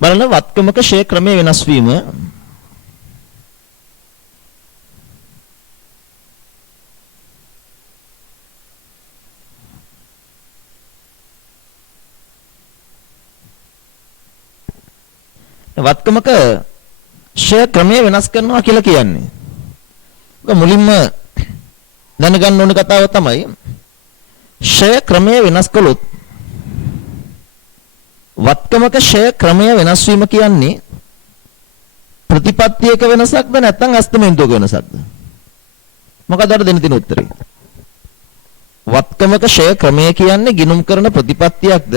බලන්න වත්කමක ෂේ ක්‍රමයේ වෙනස් වීම වත්කමක ෂේ ක්‍රමයේ වෙනස් කරනවා කියලා කියන්නේ. ඒක මුලින්ම දැනගන්න ඕන කතාව තමයි ෂේ ක්‍රමයේ වෙනස් කළොත් වත්කමක ෂේ ක්‍රමයේ වෙනස් වීම කියන්නේ ප්‍රතිපත්තියක වෙනසක්ද නැත්නම් අස්තමෙන්තුවක වෙනසක්ද? මොකද අර දෙන්න තියෙන උත්තරේ? වත්කමක ෂේ ක්‍රමය කියන්නේ ගිණුම් කරන ප්‍රතිපත්තියක්ද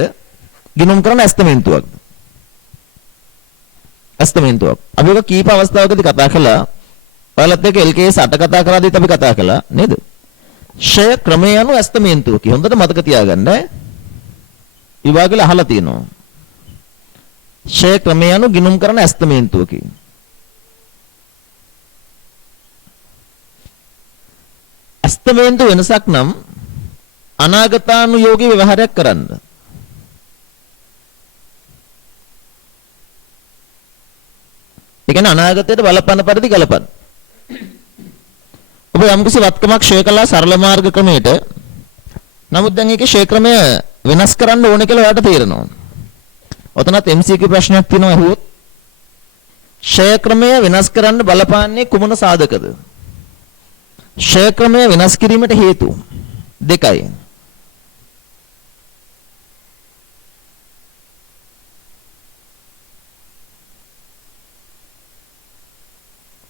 ගිණුම් කරන අස්තමෙන්තුවක්ද? අස්තමෙන්තුවක්. අපි ඔක කීප අවස්ථාවකදී කතා කළා. ඔයාලත් එක්ක LKS 8 කතා කරාදීත් අපි කතා කළා නේද? ෂේ ක්‍රමය යනු අස්තමෙන්තුවකි. හොඳට මතක තියාගන්න. විභාගෙල අහලා තියෙනවා. ෂේ ක්‍රමය යනු ගිණුම් කරන අස්තමෙන්තුවකි. අස්තමෙන්තු වෙනසක් නම් අනාගතානුයෝගී ව්‍යවහාරයක් කරන්න. ඒ කියන්නේ අනාගතයට බලපන පරිදි ගලපන්න. ඔබ යම්කිසි වත්කමක් ෂේ කළා සරල මාර්ග ක්‍රමයට. නමුත් දැන් ඒකේ ෂේ ක්‍රමය වෙනස් කරන්න ඕනේ කියලා ඔයාලට තේරෙනවා. ඔතනත් MCQ ප්‍රශ්නයක් තියෙනවා අහුවොත්. ෂේ ක්‍රමය වෙනස් කරන්න බලපාන්නේ කුමන සාධකද? ෂේ ක්‍රමය වෙනස් කිරීමට හේතු දෙකයි.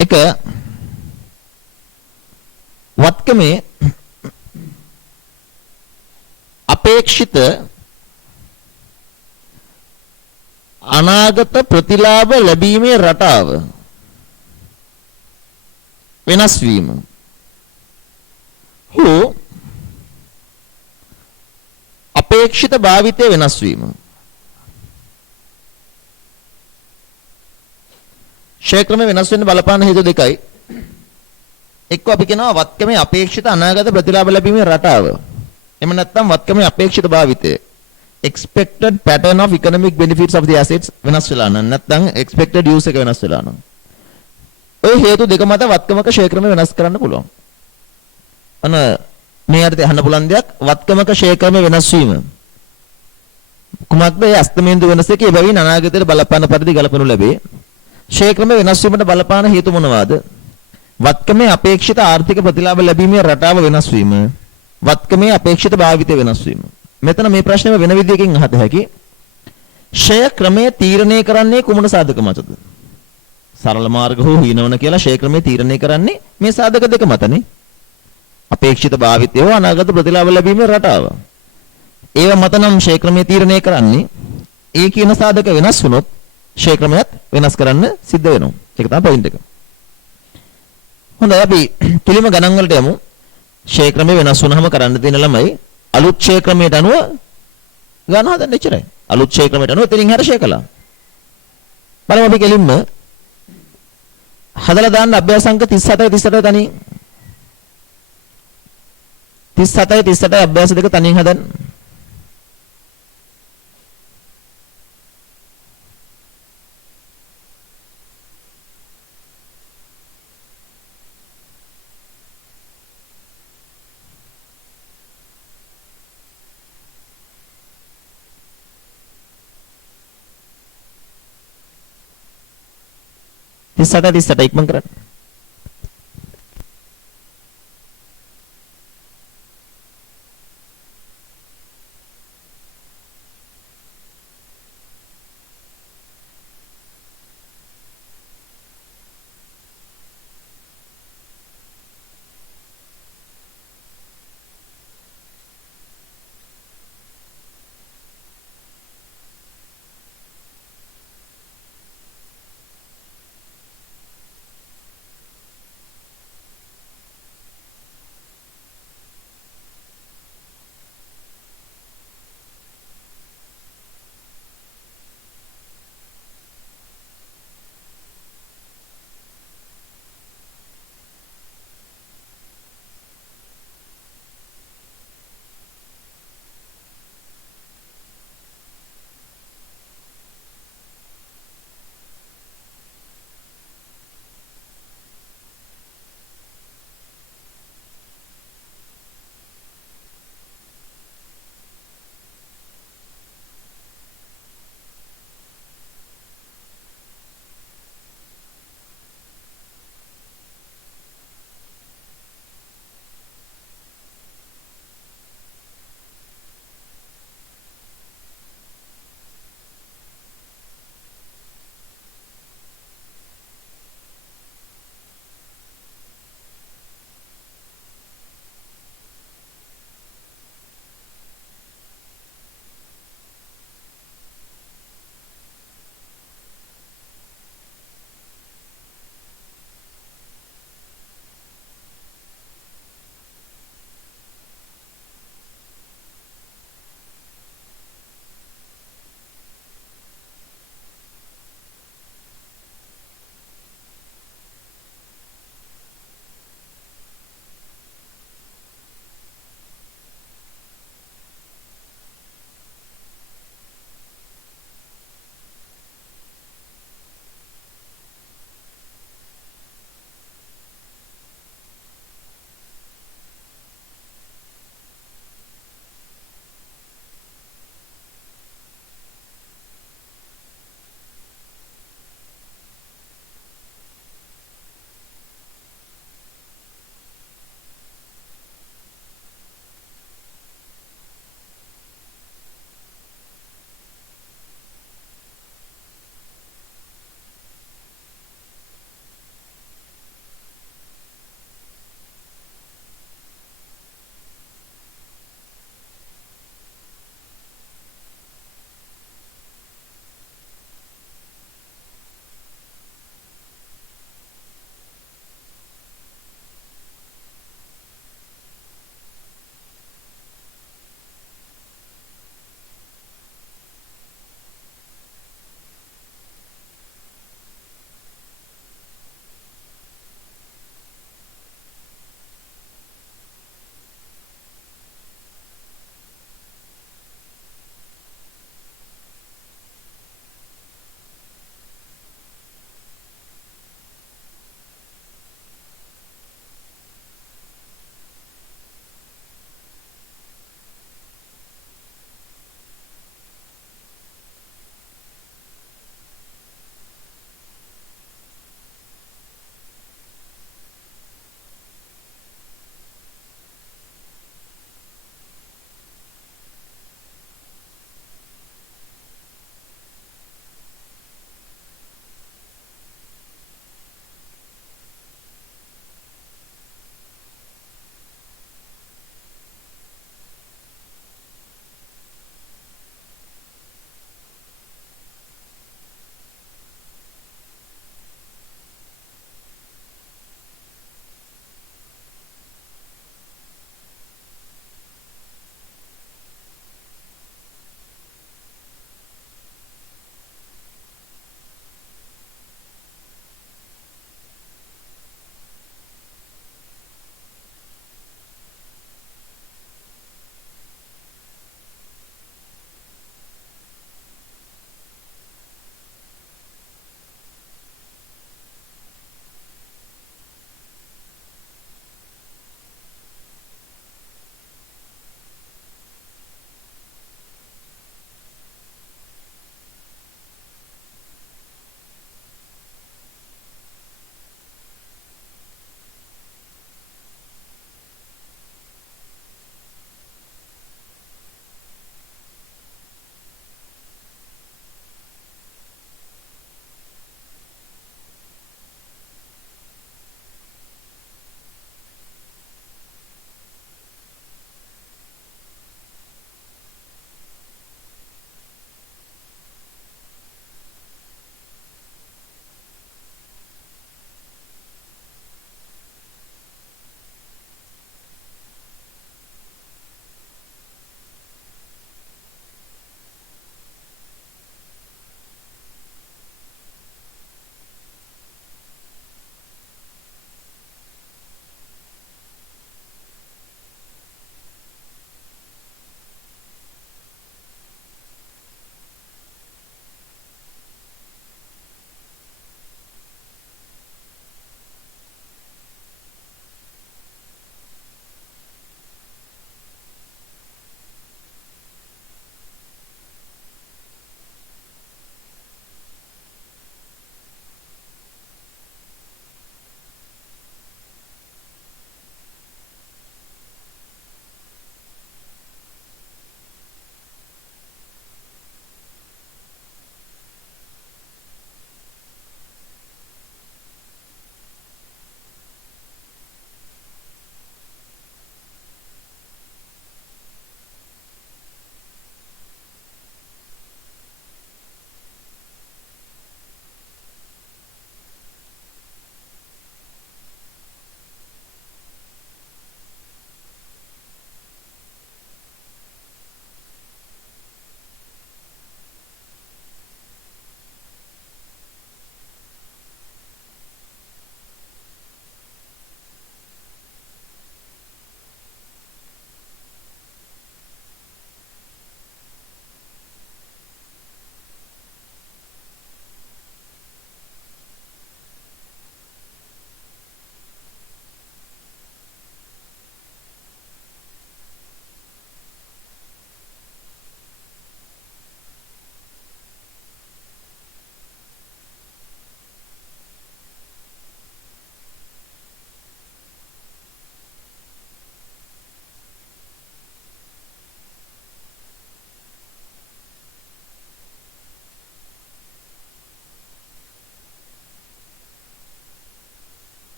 එක වත්කමේ අපේක්ෂිත අනාගත ප්‍රතිලාභ ලැබීමේ රටාව වෙනස් වීම. හෝ අපේක්ෂිත භාවිතය වෙනස් වීම. ෂේ ක්‍රම වෙනස් වෙන්න බලපාන හේතු දෙකයි. එක්ක අපි කියනවා වත්කමේ අපේක්ෂිත අනාගත ප්‍රතිලාභ ලැබීමේ රටාව. එහෙම නැත්නම් වත්කමේ අපේක්ෂිත භාවිතය. expected pattern of economic benefits of the assets වෙනස් වෙලා නැත්නම් expected use එක වෙනස් වෙලා නම්. ඔය හේතු දෙක මත වත්කමක ෂේ ක්‍රම වෙනස් කරන්න පුළුවන්. අන මේ අර්ථය අහන්න පුළුවන් දෙයක් වත්කමක ෂේ ක්‍රම වෙනස් වීම. කුමක්ද ඒ අස්තමේන්තු වෙනස එකේ බැවින් අනාගතයට බලපාන පරිදි ගලපනු ලැබේ. ෂේ ක්‍රම වෙනස් වීමට බලපාන හේතු මොනවාද? වත්කමේ අපේක්ෂිත ආර්ථික ප්‍රතිලාභ ලැබීමේ රටාව වෙනස් වීම. වත්කමේ අපේක්ෂිත භාවිතය වෙනස් වීම. මෙතන මේ ප්‍රශ්නේ වෙන විදියකින් අහත හැකි. ෂේ ක්‍රමය තීරණය කරන්නේ කුමන සාධක මතද? සරල මාර්ග හෝ හීනවන කියලා ෂේ ක්‍රමය තීරණය කරන්නේ මේ සාධක දෙක මතනේ. අපේක්ෂිත භාවිතය හෝ අනාගත ප්‍රතිලාභ ලැබීමේ රටාව. ඒව මත නම් ෂේ ක්‍රමය තීරණය කරන්නේ ඒ කියන සාධක වෙනස් වුණොත් ෂේ ක්‍රමයක් වෙනස් කරන්න සිද්ධ වෙනවා. ඒක තමයි පොයින්ට් එක. හොඳයි අපි පිළිම ගණන් වලට යමු. ෂේ ක්‍රමය වෙනස් වුණාම කරන්න තියෙන ළමයි අලුත් ෂේ ක්‍රමයට අනුව ගණන් හදන්න එච්චරයි. අලුත් ෂේ ක්‍රමයට අනුව එතනින් හැර ෂේ කළා. බලමු අපි කෙලින්ම හදලා දාන්න අභ්‍යාස අංක 37 තනින් 37 අභ්‍යාස දෙක තනින් හදන්න. තිස්සට ඉක්මන් කරන්න.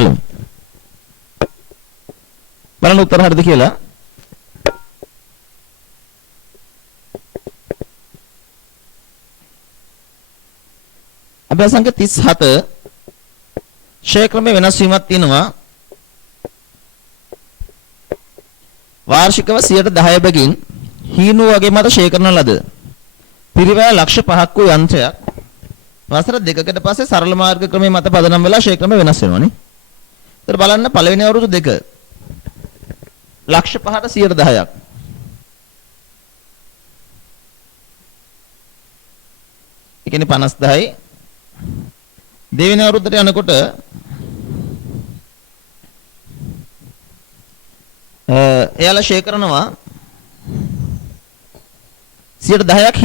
බලමු. බලන්න උත්තර හරිද කියලා. අභ්‍යාස සංඛ්‍යා 37 ෂේ ක්‍රමයේ වෙනස් වීමක් තියෙනවා. වාර්ෂිකව 10% බැගින් හීනු වගේ මත ෂේ කරන ලද පිරිවැය ලක්ෂ 5ක් වූ යන්ත්‍රයක් වසර දෙකකට පස්සේ සරල මාර්ග ක්‍රමයේ මත පදනම් වෙලා ෂේ ක්‍රමය වෙනස් වෙනවානේ. ඒතර බලන්න පළවෙනි අවුරුදු දෙක ලක්ෂ 5ට 10%ක්. ඒ කියන්නේ 50,000යි. දෙවෙනි අවුරුද්දට යනකොට එයාලා ෂේ කරනවා 10%ක්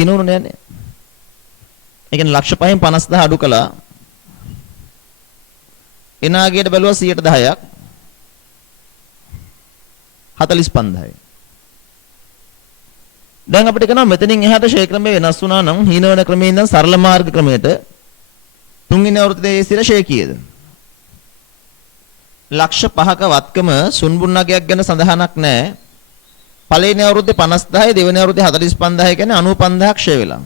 හිනුනේ යන්නේ. ඒ කියන්නේ ලක්ෂ 5න් 50,000 අඩු කළා. එනාගේට බැලුවා 10%ක් 45,000යි. දැන් අපිට කියනවා මෙතනින් එහාට ෂේ ක්‍රමය වෙනස් වුණා නම් හීනවන ක්‍රමයෙන් ඉඳන් සරල මාර්ග ක්‍රමයට තුන්වෙනි අවුරුද්දේ සිර ෂේ කීයද? ලක්ෂ 5ක වත්කම සුන්බුන්නගයක් ගැන සඳහනක් නැහැ. පළවෙනි අවුරුද්දේ 50,000යි දෙවෙනි අවුරුද්දේ 45,000යි කියන්නේ 95,000ක් ෂේ වෙලා.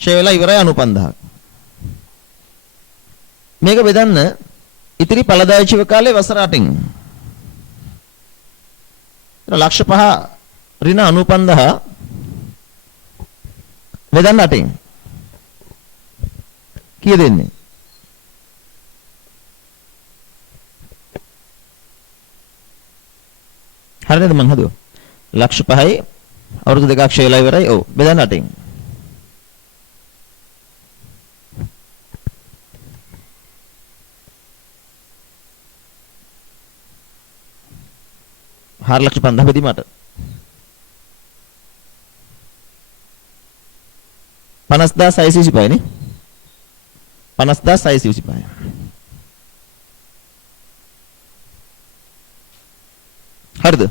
ෂේ වෙලා ඉවරයි 95,000ක්. මේක බෙදන්න ඉතිරි ඵලදායී ජීව කාලේ වසර 8න්. ලක්ෂ 5 ඍණ 95,000 බෙදන්න 8න්. කීය දෙන්නේ? හරියද මං හදුවා? ලක්ෂ 5යි අවුරුදු දෙකක් ෂේලා ඉවරයි. ඔව් බෙදන්න 8න්. හාර ලක්ෂ 5000 බෙදීමට 50,625 නේ. 50,625. හරිද?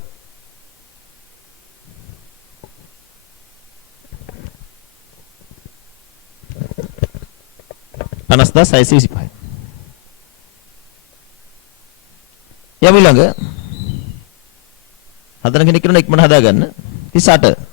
පනස්දා 625. යමු ළඟ හදන කෙනෙක් කියන ඉක්මන හදාගන්න 38.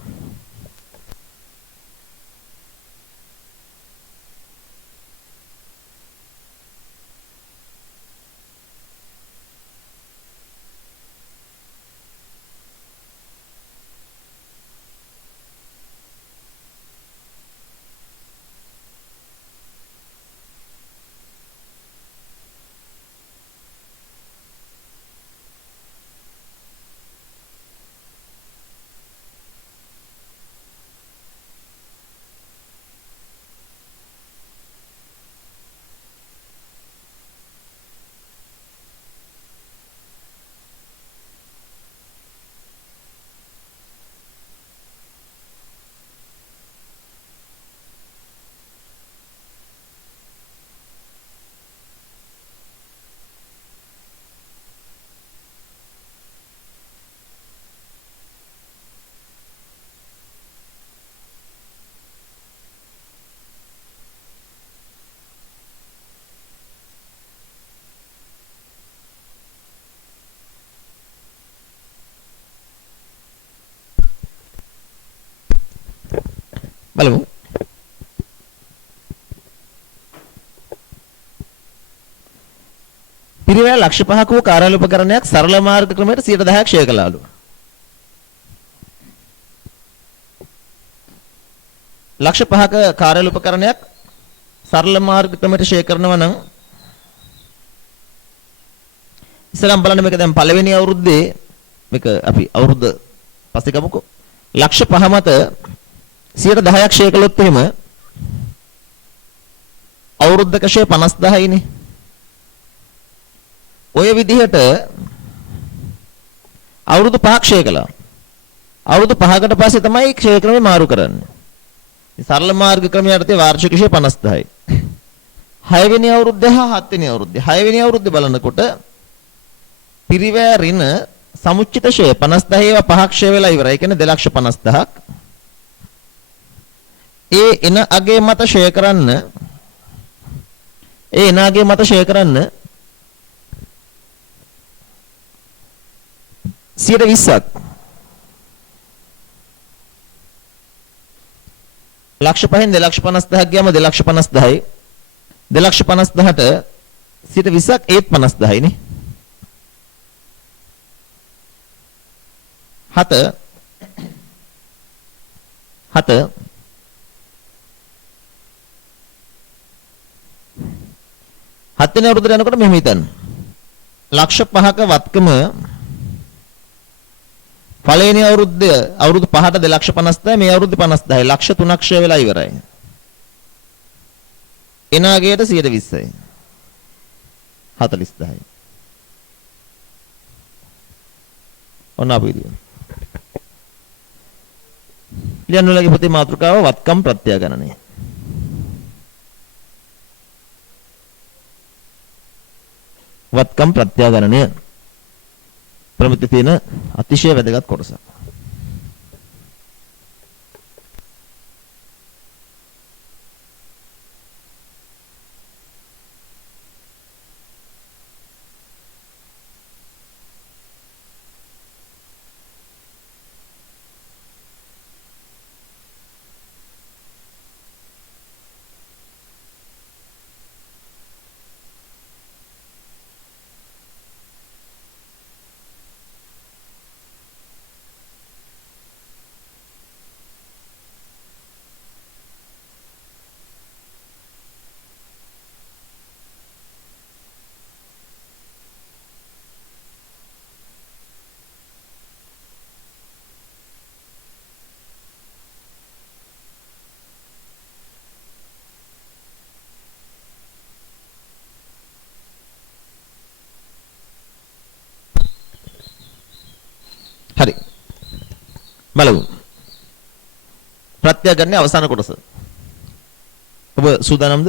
බලමු. පිරිවැය ලක්ෂ 5ක වූ කාර්යාල උපකරණයක් සරල මාර්ග ක්‍රමයට 10%ක් ෂේ කළාලු. ලක්ෂ 5ක කාර්යාල උපකරණයක් සරල මාර්ග ක්‍රමයට ෂේ කරනවා නම් ඉස්සරම් බලන්න මේක දැන් පළවෙනි අවුරුද්දේ මේක අපි අවුරුද්ද පස්සේ ගමුකෝ. ලක්ෂ 5 මත 10%ක් ෂේ කළොත් එහෙම අවුරුද්දක ෂේ 50,000යිනේ. ඔය විදිහට අවුරුදු 5ක් ෂේ කළා. අවුරුදු 5කට පස්සේ තමයි ෂේ ක්‍රමය මාරු කරන්නේ. සරල මාර්ග ක්‍රමයට යටතේ වාර්ෂික ෂේ 50,000යි. 6 වෙනි අවුරුද්දේ හා 7 වෙනි අවුරුද්දේ 6 වෙනි අවුරුද්දේ බලනකොට පිරිවැය ඍණ සමුච්චිත ෂේ 50,000 ඒවා 5ක් ෂේ වෙලා ඉවරයි. ඒ කියන්නේ 2,50,000ක්. ඒ එන අගේ මත ෂේ කරන්න 120ක්. ලක්ෂ 5න් 2,50,000ක් ගියාම 2,50,000යි. 2,50,000ට 120ක් ඒත් 50,000යි නේ. 7 වෙනි අවුරුද්දට යනකොට මෙහෙම හිතන්න. ලක්ෂ 5ක වත්කම පළවෙනි අවුරුදු 5ට 2,50,000 මේ අවුරුද්දේ 50,000යි. ලක්ෂ 3ක් ෂය වෙලා ඉවරයි. එනාගේට 120යි. 40,000යි. ඔන්න අපි ඉතින්. ලියන්නලගේ පොතේ මාතෘකාව වත්කම් ප්‍රත්‍යාගණනය. වත්කම් ප්‍රත්‍යාගණනය ප්‍රමිති තියෙන අතිශය වැදගත් කොටසක්. හරි. බලමු. ප්‍රත්‍යාගණනයේ අවසාන කොටස. ඔබ සූදානම්ද?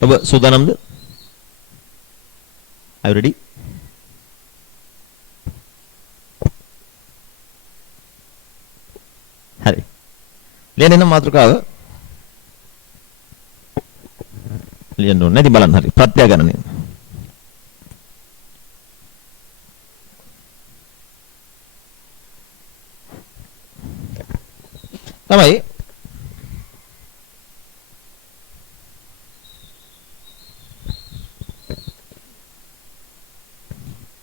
ඔබ සූදානම්ද? Are you ready? හරි. ලියන්න මාතෘකාව. ලියන්න ඕනේ නැති බලන්න හරි. ප්‍රත්‍යාගණනය. තමයි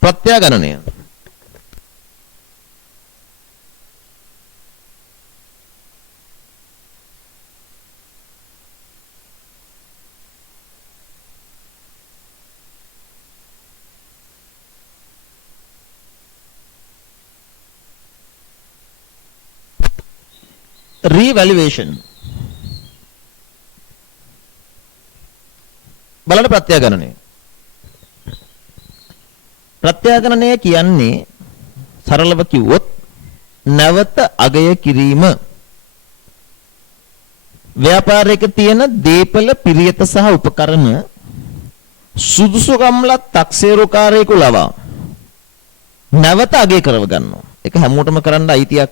ප්‍රත්‍යාගණනය. Revaluation. බලන්න ප්‍රත්‍යාගණනය. ප්‍රත්‍යාගණනය කියන්නේ සරලව කිව්වොත් නැවත අගය කිරීම. ව්‍යාපාරයක තියෙන දීපල පිරියත සහ උපකරණ සුදුසුකම්ලත් taksේරුකාරයෙකු ලවා නැවත අගය කරව ගන්නවා. ඒක හැමෝටම කරන්න අයිතියක්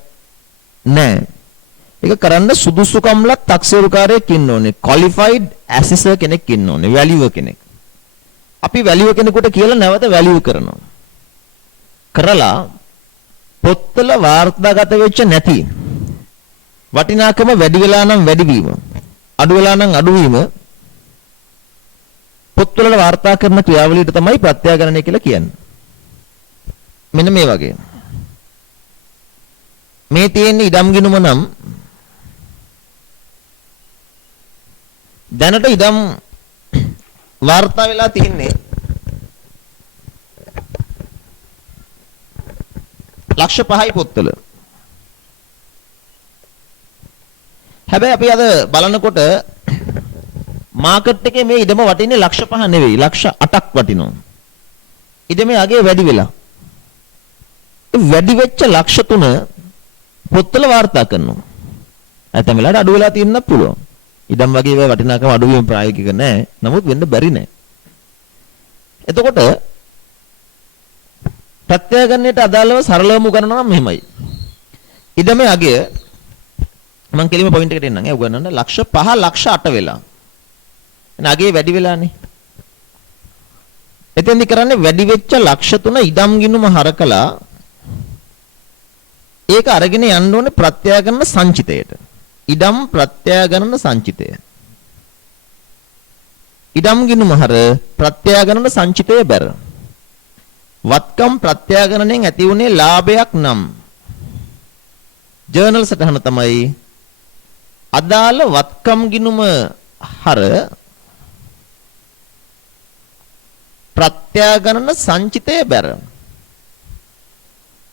නැහැ. ඒක කරන්න සුදුසුකම්ලත් taksේරුකාරයෙක් ඉන්න ඕනේ. qualified assessor කෙනෙක් ඉන්න ඕනේ. valuer කෙනෙක්. අපි valuer කෙනෙකුට කියලා නැවත value කරනවා. කරලා පොත්වල වාර්තාගත වෙච්ච නැති වටිනාකම වැඩි වෙලා නම් වැඩිවීම, අඩු වෙලා නම් අඩුවීම පොත්වල වාර්තා කරන ක්‍රියාවලියට තමයි ප්‍රත්‍යාගණනය කියලා කියන්නේ. මෙන්න මේ වගේ. මේ තියෙන ඉඩම් ගිණුම නම් දැනට ඉඩම් වාර්තා වෙලා තින්නේ ලක්ෂ 5යි පොත්වල. හැබැයි අපි අද බලනකොට මාකට් එකේ මේ ඉඩම වටින්නේ ලක්ෂ 5 නෙවෙයි ලක්ෂ 8ක් වටිනවා. ඉඩමේ අගේ වැඩි වෙලා. වැඩි වෙච්ච ලක්ෂ 3 පොත්වල වාර්තා කරනවා. නැත්නම් වෙලාවට අඩු වෙලා තියෙන්නත් පුළුවන්. ඉඩම් වගේ ඒවා වටිනාකම අඩු වීම ප්‍රායෝගික නැහැ. නමුත් වෙන්න බැරි නෑ. එතකොට ප්‍රත්‍යාගණනයට අදාළව සරලවම උගන්වනවා නම් මෙහෙමයි. ඉඩමේ අගය මම කෙලිම පොයින්ට් එකට එන්නම්. උගන්වන්න ලක්ෂ 5 ලක්ෂ 8 වෙලා. එන අගේ වැඩි වෙලානේ. එතෙන්දි කරන්නේ වැඩි වෙච්ච ලක්ෂ 3 ඉඩම් ගිණුම හරකලා ඒක අරගෙන යන්න ඕනේ ප්‍රත්‍යාගරණ සංචිතයට. ඉඩම් ප්‍රත්‍යාගරණ සංචිතය. ඉඩම් ගිණුම හර ප්‍රත්‍යාගරණ සංචිතය බැර. වත්කම් ප්‍රත්‍යාගරණයෙන් ඇති වුණේ ලාභයක් නම් ජර්නල් සටහන තමයි අදාළ වත්කම් ගිණුම හර ප්‍රත්‍යාගරණ සංචිතය බැර.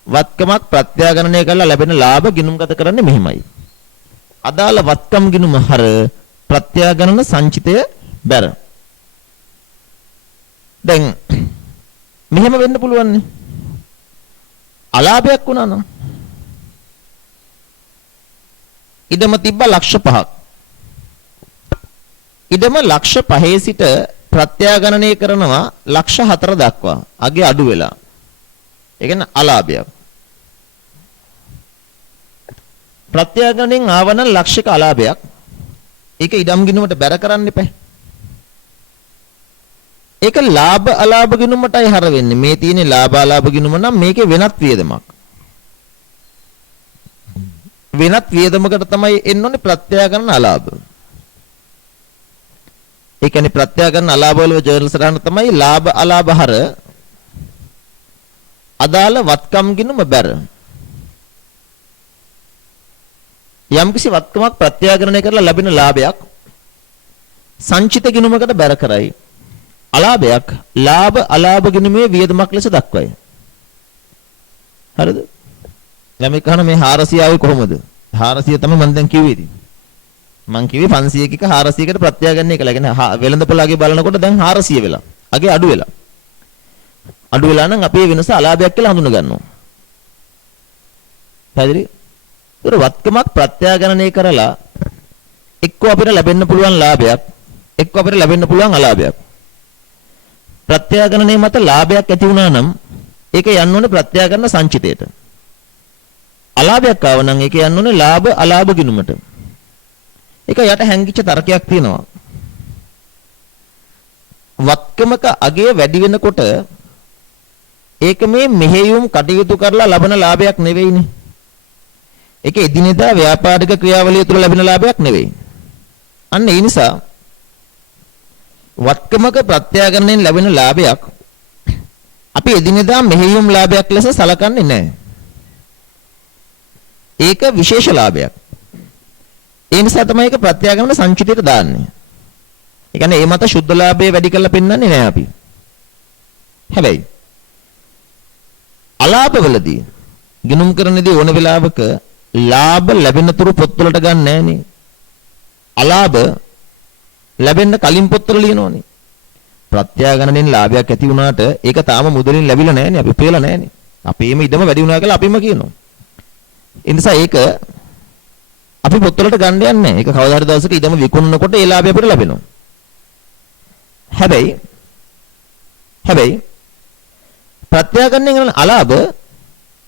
වත්කමක් ප්‍රත්‍යාගරණය කරලා ලැබෙන ලාභ ගිණුම්ගත කරන්නේ මෙහිමයි. අදාළ වත්කම් ගිණුම හර ප්‍රත්‍යාගරණ සංචිතය බැර. දැන් මෙහෙම වෙන්න පුළුවන් නේ. අලාභයක් වුණා නම් ඉඩම තිබ්බ ලක්ෂ 5ක්. ඉඩම ලක්ෂ 5 සිට ප්‍රත්‍යාගණනය කරනවා ලක්ෂ 4 දක්වා. අගේ අඩු වෙලා. ඒ කියන්නේ අලාභයක්. ප්‍රත්‍යාගණනෙන් ආවන ලක්ෂයක අලාභයක්. ඒක ඉඩම් ගිණුමට බැර කරන්න එපා. ඒක ලාභ අලාභ ගිණුමටයි හර වෙන්නේ. මේ තියෙන්නේ ලාභ අලාභ ගිණුම නම් මේකේ වෙනත් වියදමක්. වෙනත් වියදමකට තමයි එන්න ඕනේ ප්‍රත්‍යාගරණ අලාභ. ඒ කියන්නේ ප්‍රත්‍යාගරණ අලාභ වල ජර්නල් සටහන තමයි ලාභ අලාභ හර අදාළ වත්කම් ගිණුම බැර. යම්කිසි වත්කමක් ප්‍රත්‍යාගරණය කරලා ලැබෙන ලාභයක් සංචිත ගිණුමකට බැර කරයි. අලාභයක් ලාභ අලාභ ගිණුමේ වියදමක් ලෙස දක්වයි. හරිද? ළමයි කහන මේ 400 ආවේ කොහොමද? 400 තමයි මම දැන් කිව්වේ ඉතින්. මං කිව්වේ 500ක 400කට ප්‍රත්‍යාගරණය කළා. කියන්නේ වෙළඳපොළගේ බලනකොට දැන් 400 වෙලා. අගේ අඩු වෙලා. අඩු වෙලා නම් අපි වෙනස අලාභයක් කියලා හඳුන ගන්නවා. පැහැදිලි? ඒතර වත්කමක් ප්‍රත්‍යාගරණය කරලා එක්ක අපිට ලැබෙන්න පුළුවන් ලාභයක් එක්ක අපිට ලැබෙන්න පුළුවන් අලාභයක්. ප්‍රත්‍යාගරණය මත ලාභයක් ඇති වුණා නම් ඒක යන්න ඕනේ ප්‍රත්‍යාගරණ සංචිතයට. අලාභයක් ආව නම් ඒක යන්න ඕනේ ලාභ අලාභ ගිණුමට. ඒක යට හැංගිච්ච තර්කයක් තියෙනවා. වත්කමක අගය වැඩි වෙනකොට ඒක මේ මෙහෙයුම් කටයුතු කරලා ලබන ලාභයක් නෙවෙයිනේ. ඒක එදිනෙදා ව්‍යාපාරික ක්‍රියාවලිය තුළ ලැබෙන ලාභයක් නෙවෙයි. අන්න ඒ නිසා වත්කමක ප්‍රත්‍යාගරණයෙන් ලැබෙන ලාභයක් අපි එදිනෙදා මෙහෙයුම් ලාභයක් ලෙස සලකන්නේ නැහැ. ඒක විශේෂ ලාභයක්. ඒ නිසා තමයි ඒක ප්‍රත්‍යාගමන සංචිතයට දාන්නේ. ඒ කියන්නේ ඒ මත සුද්ධ ලාභය වැඩි කරලා පෙන්වන්නේ නැහැ අපි. හැබැයි අලාභවලදී ගිණුම් කරනදී ඕන වෙලාවක ලාභ ලැබෙන තුරු පොත්වලට ගන්න නැහනේ. අලාභ ලැබෙන්න කලින් පොත්වල ලියනෝනේ. ප්‍රත්‍යාගමනෙන් ලාභයක් ඇති වුණාට ඒක තාම මුදලින් ලැබිලා නැහනේ. අපි පේලා නැහනේ. අපේම ඉඩම වැඩි වුණා කියලා අපිම කියනවා. ඒ නිසා ඒක අපි පොත්වලට ගන්න යන්නේ නැහැ. ඒක කවදා හරි දවසක ඉඩම විකුණනකොට ඒ ලාභය අපිට ලැබෙනවා. හැබැයි ප්‍රත්‍යාගමනෙන් ගන්න අලාභ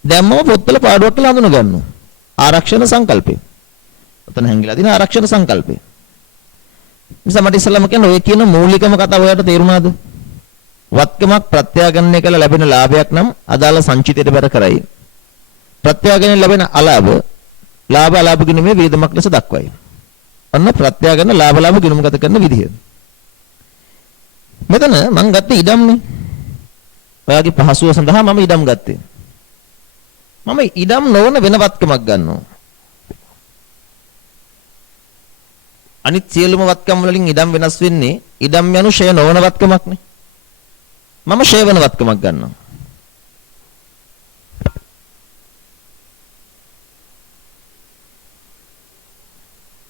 දැම්මම පොත්වල පාඩුවක් කියලා හඳුන ගන්නවා. ආරක්ෂණ සංකල්පේ. ඔතන හැංගිලා තියෙන ආරක්ෂණ සංකල්පේ. නිසා මට ඉස්සෙල්ලාම කියන්න ඔය කියන මූලිකම කතාව ඔයාලට තේරුණාද? වත්කමක් ප්‍රත්‍යාගමනය කළ ලැබෙන ලාභයක් නම් අදාළ සංචිතයට බැර කරයි. ප්‍රත්‍යාගමනයෙන් ලැබෙන අලාභ ලාභ අලාභ ගිණුමේ වේදමක් ලෙස දක්වයි. අන්න ප්‍රත්‍යාගමන ලාභ ලාභ ගිණුම්ගත කරන විදිහ. මෙතන මම ගත්තේ ඉඩම්නේ. ඔයාගේ පහසුව සඳහා මම ඉඩම් ගත්තේ. මම ඉඩම් නොවන වෙන වත්කමක් ගන්නවා. අනිත් සියලුම වත්කම් වලින් ඉඩම් වෙනස් වෙන්නේ ඉඩම් යනු ෂය නොවන වත්කමක්නේ. මම ෂය වෙන වත්කමක් ගන්නවා.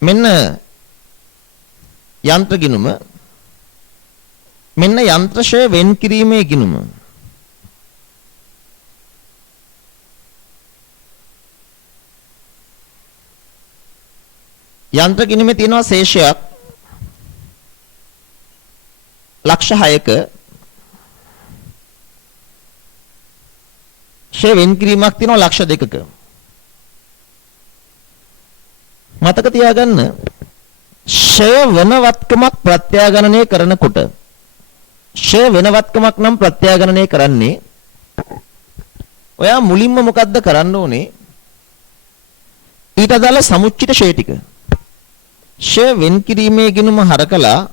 මෙන්න යන්ත්‍ර ගිණුම මෙන්න යන්ත්‍ර ෂය වෙන් කිරීමේ ගිණුම. යන්ත්‍ර ගිණුමේ තියෙනවා ශේෂයක් ලක්ෂ 6ක ෂය වෙන් කිරීමක් තියෙනවා ලක්ෂ 2ක. මතක තියාගන්න ෂය වන වත්කමක් ප්‍රත්‍යාගමනය කරනකොට ෂය වෙනවත්කමක් නම් ප්‍රත්‍යාගණනය කරන්නේ ඔයා මුලින්ම මොකද්ද කරන්න ඕනේ? ඊට අදාළ සමුච්චිත ෂය ටික. ෂය වෙන් කිරීමේ ගිණුම හරකලා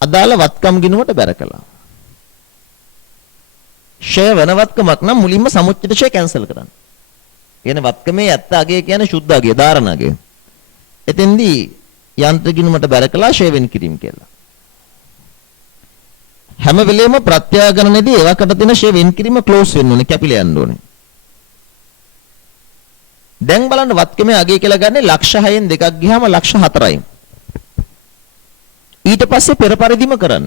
අදාළ වත්කම් ගිණුමට බැර කළා. ෂය වෙනවත්කමක් නම් මුලින්ම සමුච්චිත ෂය කැන්සල් කරන්න. කියන්නේ වත්කමේ ඇත්ත අගය කියන්නේ සුද්ධ අගය, ධාරණ අගය. එතෙන්දී යන්ත්‍ර ගිණුමට බැර කළා ෂය වෙන් කිරීම කියලා. හැම වෙලෙම ප්‍රත්‍යාගණනයේදී ඒවකට තියෙන ෂය වෙන් කිරීම ක්ලෝස් වෙන්න ඕනේ, කැපිලා යන්න ඕනේ. දැන් බලන්න වත්කමේ අගය කියලා ගන්නේ ලක්ෂ 6න් දෙකක් ගියාම ලක්ෂ 4යි. ඊට පස්සේ පෙර පරිදිම කරන්න.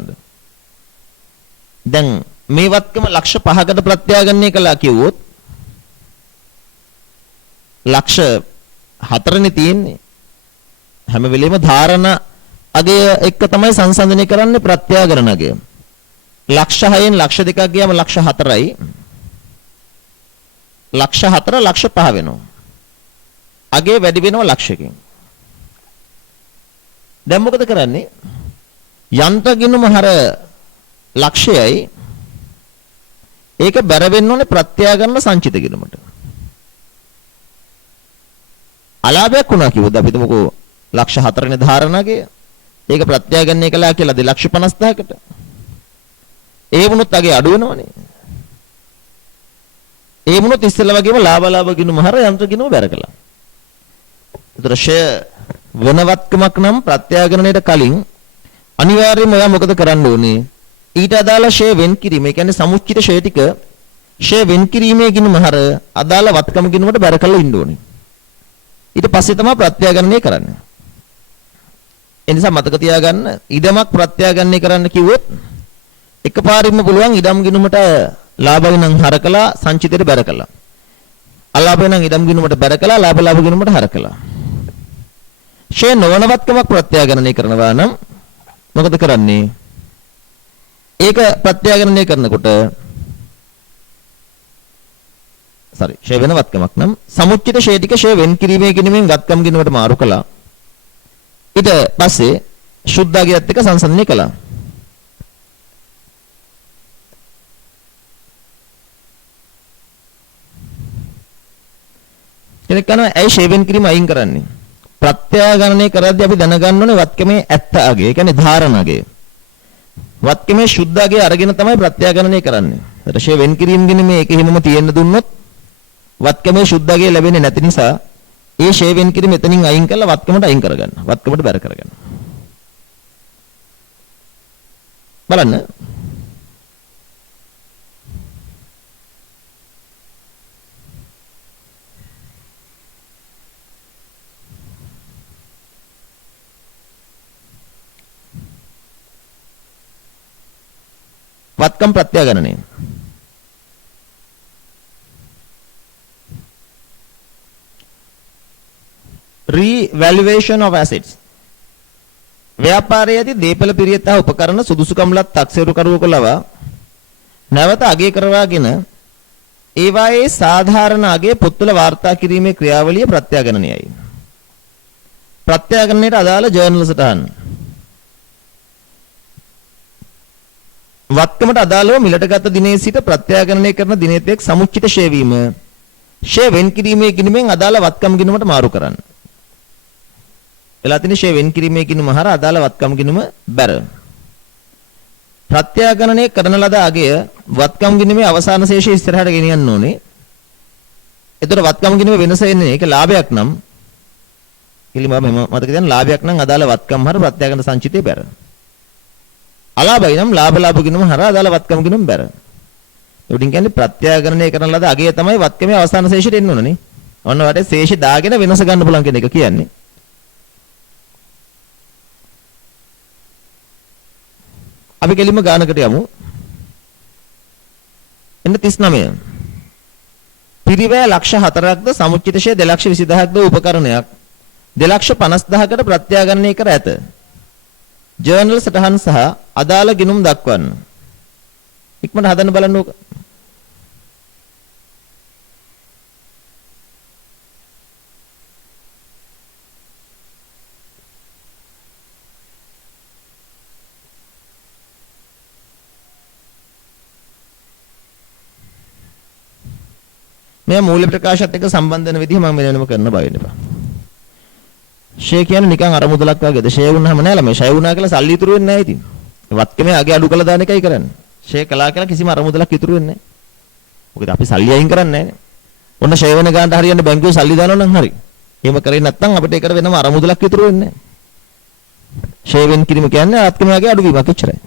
දැන් මේ වත්කම ලක්ෂ 5කට ප්‍රත්‍යාගණනය කළා කිව්වොත් ලක්ෂ 4නේ තියෙන්නේ. හැම වෙලෙම ධාරණ අගය එක්ක තමයි සංසන්දනය කරන්නේ ප්‍රත්‍යාගණන අගය. ලක්ෂ 6න් ලක්ෂ 2ක් ගියාම ලක්ෂ 4යි. ලක්ෂ 4 ලක්ෂ 5 වෙනවා. අගය වැඩි වෙනවා ලක්ෂයකින්. දැන් මොකද කරන්නේ? යන්ත්‍ර ගිණුම හර ලක්ෂයයි ඒක බැර වෙන්න ඕනේ ප්‍රත්‍යාගණන සංචිත ගිණුමට. අලාභයක් වුණා කිව්වොත් අපි හිතමුකෝ ලක්ෂ 4නේ ධාරණාගය. ඒක ප්‍රත්‍යාගණනය කළා කියලා 2,50,000කට. ඒ වුණොත් අගේ අඩු වෙනවනේ. ඒ වුණොත් ඉස්සෙල්ලා වගේම ලාභ ගිණුම හර යන්ත්‍ර ගිණුම බැර කළා. ඒතර ෂය වෙනවත්කමක් නම් ප්‍රත්‍යාගණනයට කලින් අනිවාර්යයෙන්ම ඔයා මොකද කරන්න ඕනේ? ඊට අදාළ ෂය වෙන් කිරීම. ඒ කියන්නේ සමුච්චිත ෂය ටික ෂය වෙන් කිරීමේ ගිණුම හර අදාළ වත්කම ගිණුමට බැර කරලා ඉන්න ඕනේ. ඊට පස්සේ තමයි ප්‍රත්‍යාගණනය කරන්නේ. ඒ නිසා මතක තියාගන්න ඉඩමක් ප්‍රත්‍යාගණනය කරන්න කිව්වොත් එකපාරින්ම පුළුවන් ඉඩම් ගිණුමට ලාභය නම් හරකලා සංචිතයට බැර කළා. අලාභය නම් ඉඩම් ගිණුමට බැර කළා, ලාභ ගිණුමට හරකලා. ෂය නොවනවත්කමක් ප්‍රත්‍යාගණනය කරනවා නම් මොකද කරන්නේ? ඒක ප්‍රත්‍යාගණනය කරනකොට ෂය වෙනවත්කමක් නම් සමුච්චිත ෂය ටික ෂය වෙන් කිරීමේ ගිණුමෙන් වත්කම් ගිණුමට මාරු කළා. ඊට පස්සේ සුද්ධාගයත් එක්ක සංසන්දනය කළා. කෙනෙක් කරනවා ඇයි ෂය වෙන් කිරීම අයින් කරන්නේ? ප්‍රත්‍යාගණනය කරද්දී අපි දැනගන්න ඕනේ වත්කමේ ඇත්ත අගය. ඒ කියන්නේ ධාරණ අගය. වත්කමේ සුද්ධ අගය අරගෙන තමයි ප්‍රත්‍යාගණනය කරන්නේ. ඒකට ෂය වෙන් කිරීම ගිණුමේ ඒක හිමම තියෙන්න දුන්නොත් වත්කමේ සුද්ධ අගය ලැබෙන්නේ නැති නිසා ඒ ෂය වෙන් කිරීම එතනින් අයින් කරලා වත්කමට අයින් කරගන්න. වත්කමට බැර කරගන්න. බලන්න. වත්කම් ප්‍රත්‍යාගණනය. Revaluation of assets. ව්‍යාපාරයේදී දීපල පිරියත් හා උපකරණ සුදුසුකම්ලත් තක්සේරු කරුවක ලවා නැවත අගය කරවාගෙන ඒවායේ සාධාරණ අගය පොත්වල වාර්තා කිරීමේ ක්‍රියාවලිය ප්‍රත්‍යාගණනයයි. ප්‍රත්‍යාගණනයට අදාළ ජර්නල් සටහන්. වත්කමට අදාළව මිලට ගත දිනේ සිට ප්‍රත්‍යාගණනය කරන දිනේ තෙක් සමුච්චිත ෂය වීම ෂය වෙන් කිරීමේ ගිණුමෙන් අදාළ වත්කම් ගිණුමට මාරු කරන්න. එලා තියෙන ෂය වෙන් කිරීමේ ගිණුම හර අදාළ වත්කම් ගිණුම බැර. ප්‍රත්‍යාගණනය කරන ලද අගය වත්කම් ගිණුමේ අවසාන ශේෂය ඉස්සරහට ගෙනියන්න ඕනේ. එතකොට වත්කම් ගිණුමේ වෙනස එන්නේ ඒක ලාභයක් නම් කිලිම මතක තියන්න ලාභයක් නම් අදාළ වත්කම් හර ප්‍රත්‍යාගණන සංචිතේ බැර. අලාභයි නම් ලාභ ගිණුම හරහා අදාළ වත්කම් ගිණුම බැර. උඩින් කියන්නේ ප්‍රත්‍යාගණනය කරන ලද අගය තමයි වත්කමේ අවසාන ශේෂයට එන්න ඕනනේ. ඔන්න වටේ ශේෂය දාගෙන වෙනස ගන්න පුළුවන් කියන එක කියන්නේ. අපි කෙලින්ම ගානකට යමු. එන්න 39. පිරිවැය ලක්ෂ 4ක්ද සමුච්චිත ෂය 2,20,000ක්ද උපකරණයක් 2,50,000කට ප්‍රත්‍යාගණනය කර ඇත. ජර්නල් සටහන් සහ අදාළ ගිණුම් දක්වන්න. ඉක්මනට හදන්න බලන්න ඕක. මේ මූල්‍ය ප්‍රකාශයත් එක්ක සම්බන්ධ වෙන විදිහ මම වෙනම කරන්න බය වෙන්න එපා. ෂේ කියන්නේ නිකන් අරමුදලක් වගේද? ෂේ වුණාම නෑ ළමයි. ෂේ වුණා කියලා සල්ලි ඉතුරු වෙන්නේ නෑ ඉතින්. වත්කමේ අගේ අඩු කළා දාන එකයි කරන්නේ. ෂේ කළා කියලා කිසිම අරමුදලක් ඉතුරු වෙන්නේ නෑ. මොකද අපි සල්ලි අයින් කරන්නේ නෑනේ. ඔන්න ෂේ වෙන ගානට හරියන්නේ බැංකුවේ සල්ලි දානවා නම් හරි. එහෙම කරේ නැත්නම් අපිට ඒකට වෙනම අරමුදලක් ඉතුරු වෙන්නේ නෑ. ෂේ වෙන් කිරීම කියන්නේ වත්කමේ අගේ අඩු වීමක් එච්චරයි.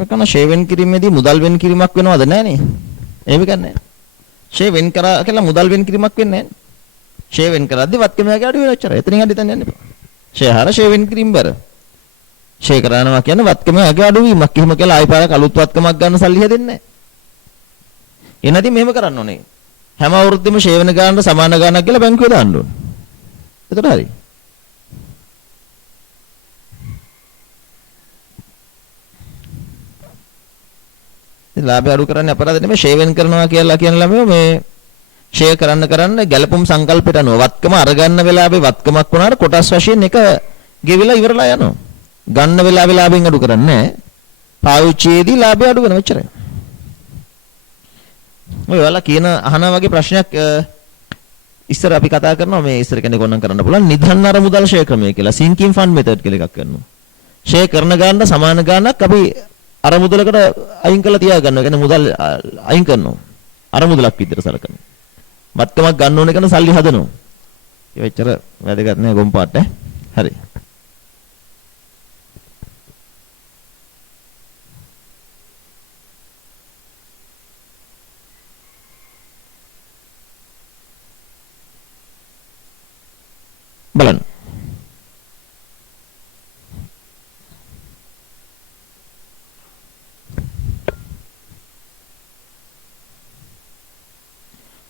එහෙම කරන ෂේ වෙන් කිරීමේදී මුදල් වෙන් කිරීමක් වෙනවද නැහනේ. එහෙම කියන්නේ. ෂේ වෙන් කරා කියලා මුදල් වෙන් කිරීමක් වෙන්නේ නැහැ. ෂේ වෙන් කරද්දී වත්කමයාගේ අඩු වෙන ඔච්චරයි. එතනින් අඩු හිතන්න යන්න එපා. ෂේ හර ෂේ වෙන් කිරීම බර. ෂේ කරනවා කියන්නේ වත්කමයාගේ අඩු වීමක්. එහෙම කියලා ආයි පාරක් අලුත් වත්කමක් ගන්න සල්ලි හැදෙන්නේ නැහැ. එනදී මෙහෙම කරන්න ඕනේ. හැම අවුරුද්දෙම ෂේ වෙන ගානට සමාන ගානක් කියලා බැංකුවේ දාන්න ඕනේ. එතකොට හරි. ලාභය අඩු කරන්නේ අපරාධ නෙමෙයි ෂේ වෙන් කරනවා කියලා කියන ළමයෝ මේ ෂේ කරන්න ගැළපුම් සංකල්පයට අනුව වත්කම අරගන්න වෙලාවේ වත්කමක් වුණාට කොටස් වශයෙන් එක ගෙවිලා ඉවරලා යනවා. ගන්න වෙලාවේ ලාභයෙන් අඩු කරන්නේ නැහැ. පාවිච්චියේදී ලාභය අඩු වෙනවා එච්චරයි. ඔයාලා කියන අහන වගේ ප්‍රශ්නයක් ඉස්සර අපි කතා කරනවා මේ ඉස්සර කෙනෙක් ඕනම් කරන්න පුළුවන් නිධන් අර මුදල් ෂේ ක්‍රමය කියලා සින්කින් ෆන්ඩ් මෙතඩ් කියලා එකක් කරනවා. ෂේ කරන ගානට සමාන ගානක් අපි අර මුදලකට අයින් කරලා තියා ගන්නවා. කියන්නේ මුදල් අයින් කරනවා. අර මුදලක් විතර සලකනවා. වත්කමක් ගන්න ඕන එකන සල්ලි හදනවා. ඒ වෙච්චර වැදගත් නෑ ගොම් පාට ඈ. හරි. බලන්න.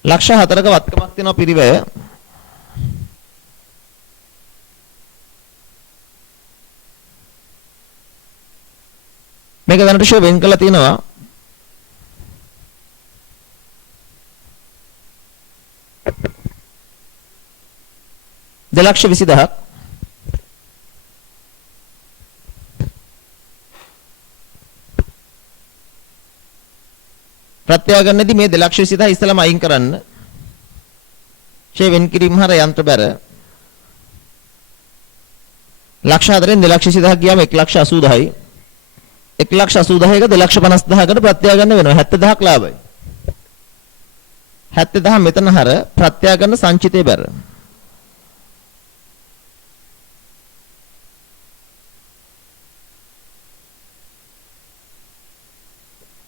ලක්ෂ 4ක වත්කමක් තියෙනවා පිරිවැය. මේක දැනට ෂෝ වෙන් කරලා තියෙනවා. දෙලක්ෂ 20000ක්. ප්‍රත්‍යාගන්නේදී මේ 2,20,000 ඉස්සලම අයින් කරන්න. ෂේ වෙන් කිරීම හර යන්ත්‍ර බැර. ලක්ෂ 4ෙන් 2,20,000 ගියාම 1,80,000යි. 1,80,000ක 2,50,000කට ප්‍රත්‍යාගන්න වෙනවා. 70,000ක් ලාභයි. 70,000 මෙතන හර ප්‍රත්‍යාගන්න සංචිතේ බැර.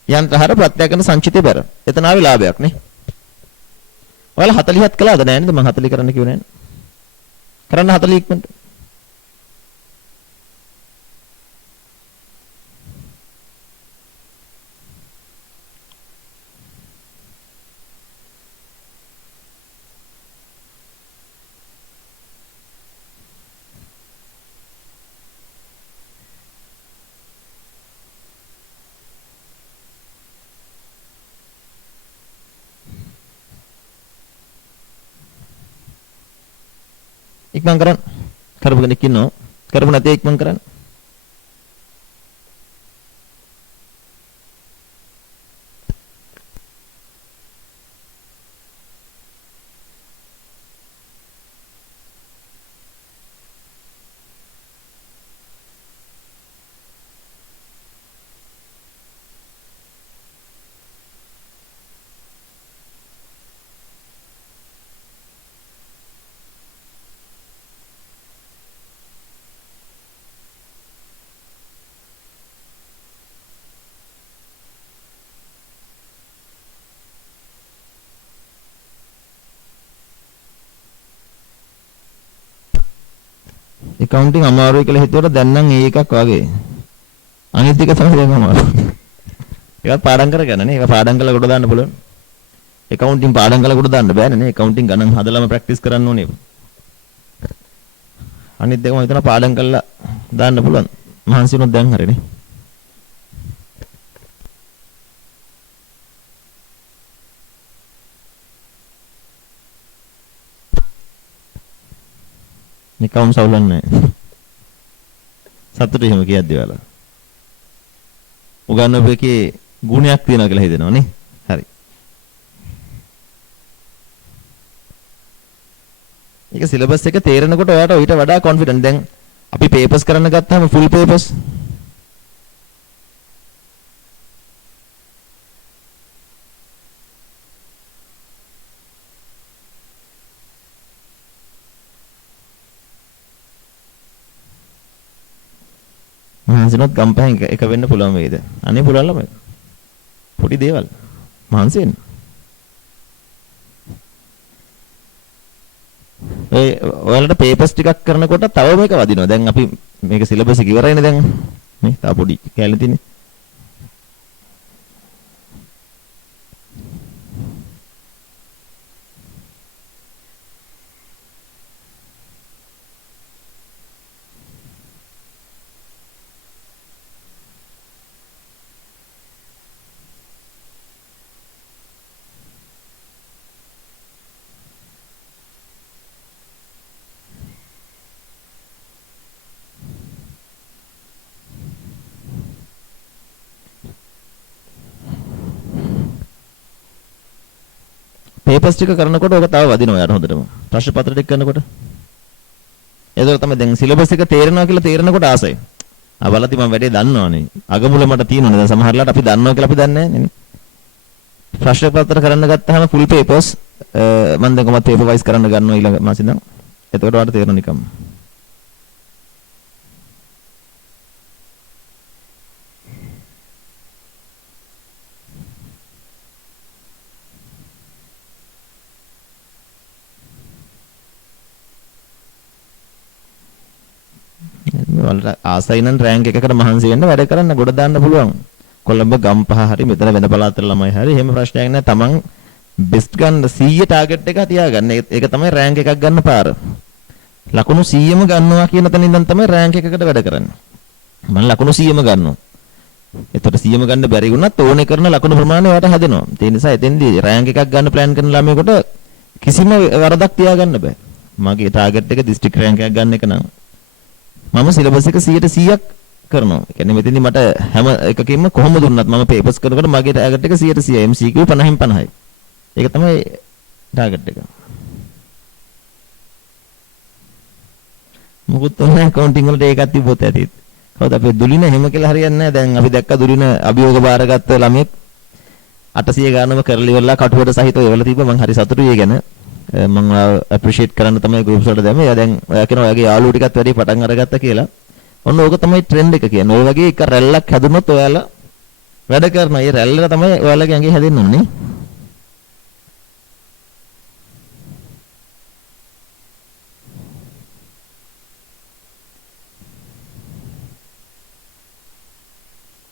යන්ත්‍රහර ප්‍රත්‍යක්ෂ සංචිතේ බැර. එතන ආවේ ලාභයක් නේ. ඔයාලා 40ත් කළාද නෑ නේද? මම 40 කරන්න කිව්වේ නෑනේ. කරන්න 40 ඉක්මනට. ඉක්මන් කරන්න. කරපු කෙනෙක් ඉන්නවා. කරපු නැතේ ඉක්මන් කරන්න. accounting අමාරුයි කියලා හිතුවට දැන් නම් ඒ එකක් වගේ. අනිත් එක තමයි දැන් අමාරු. ඒවත් පාඩම් කරගන්න නේ. ඒක පාඩම් කරලා කොට දාන්න පුළුවන්. accounting පාඩම් කරලා කොට දාන්න බෑනේ නේ. accounting ගණන් හදලාම ප්‍රැක්ටිස් කරන්න ඕනේ. අනිත් දෙකම හිතන පාඩම් කරලා දාන්න පුළුවන්. මහන්සි වුණොත් දැන් හරිනේ. නිකම් සවුලන්නේ නැහැ. සතුටු එහෙම කියද්දි ඔයාලා. උගන්නපු එකේ ගුණයක් තියෙනවා කියලා හිතෙනවා නේ. හරි. ඒක සිලබස් එක තේරෙනකොට ඔයාට ඊට වඩා කොන්ෆිඩන්ට්. දැන් අපි පේපර්ස් කරන්න ගත්තාම ෆුල් පේපර්ස් මහන්සිනොත් ගම් පහෙන් එක වෙන්න පුළුවන් වේද? අනේ පුළුවන් ළමයි. පොඩි දේවල්. මහන්සි වෙන්න. ඔයාලට පේපර්ස් ටිකක් කරනකොට තව මේක වදිනවා. දැන් අපි මේක සිලබස් එක ඉවරයිනේ දැන්. නේ? තව පොඩි කැලේ තියෙන්නේ. පේපර්ස් ටික කරනකොට ඔක තව වදිනවා යාට හොඳටම. ප්‍රශ්න පත්‍ර ටික කරනකොට. ඒතර තමයි දැන් සිලබස් එක තේරෙනවා කියලා තේරෙනකොට ආසයි. බලති මම වැඩේ දන්නවනේ. අගමුල මට තියෙනවනේ. දැන් සමහරලාට අපි දන්නවා කියලා අපි දන්නේ නැහැ නේ. ප්‍රශ්න පත්‍ර කරන්න ගත්තාම ෆුල් පේපර්ස් මම දැන් කොහොමද පේපර් වයිස් කරන්න ගන්නවා ඊළඟ මාසෙ ඉඳන්. එතකොට ඔයාලට තේරෙනවා නිකම්. වලට ආසයි නම් රෑන්ක් එකකට මහන්සි වෙන්න වැඩ කරන්න ගොඩ දාන්න පුළුවන්. කොළඹ ගම්පහ හරි මෙතන වෙන පළාතට ළමයි හරි එහෙම ප්‍රශ්නයක් නැහැ. තමන් බෙස්ට් ගන්න 100 ටාගට් එක තියාගන්න. ඒක තමයි රෑන්ක් එකක් ගන්න පාර. ලකුණු 100ම ගන්නවා කියන තැන ඉඳන් තමයි රෑන්ක් එකකට වැඩ කරන්නේ. මම ලකුණු 100ම ගන්නවා. එතකොට 100ම ගන්න බැරි වුණත් ඕනේ කරන ලකුණු ප්‍රමාණය ඔයාලට හැදෙනවා. ඒ නිසා එතෙන්දී රෑන්ක් එකක් ගන්න ප්ලෑන් කරන ළමයෙකුට කිසිම වරදක් තියාගන්න බෑ. මගේ ටාගට් එක දිස්ත්‍රික් රෑන්ක් එකක් ගන්න එක නම් මම සිලබස් එක 100% කරනවා. ඒ කියන්නේ මෙතෙන්දි මට හැම එකකින්ම කොහොම දුන්නත් මම පේපර්ස් කරනකොට මගේ ටාගට් එක 100% MCQ 50න් 50යි. ඒක තමයි ටාගට් එක. මොකුත් නැහැ කවුන්ටිං වලට ඒකක් තිබ්බොත් ඇති. කවුද අපේ දුලින එහෙම කියලා හරියන්නේ නැහැ. දැන් අපි දැක්ක දුලින අභියෝග බාරගත්ත ළමෙක් 800 ගානම කරලි ඉවරලා කටුවට සහිතව එවලා තිබ්බ. මං හරි සතුටුයි ඒ ගැන. මම අප්‍රීෂিয়েට් කරන්න තමයි ගෲප්ස් වලට දැම්මේ. එයා දැන් ඔයා කියනවා ඔයාගේ යාළුවෝ ටිකත් වැඩි පටන් අරගත්තා කියලා. ඔන්න ඕක තමයි ට්‍රෙන්ඩ් එක කියන්නේ. ඔය වගේ එක රැල්ලක් හැදුනොත් ඔයාලා වැඩ කරනවා. ඒ රැල්ලට තමයි ඔයාලගේ ඇඟේ හැදෙන්න ඕනේ.